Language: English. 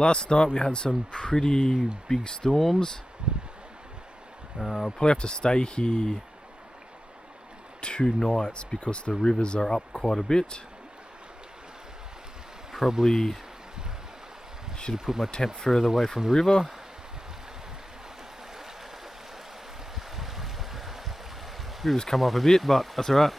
last night we had some pretty big storms. I'll probably have to stay here 2 nights because the rivers are up quite a bit. Probably should have put my tent further away from the river. River's come up a bit, but that's alright.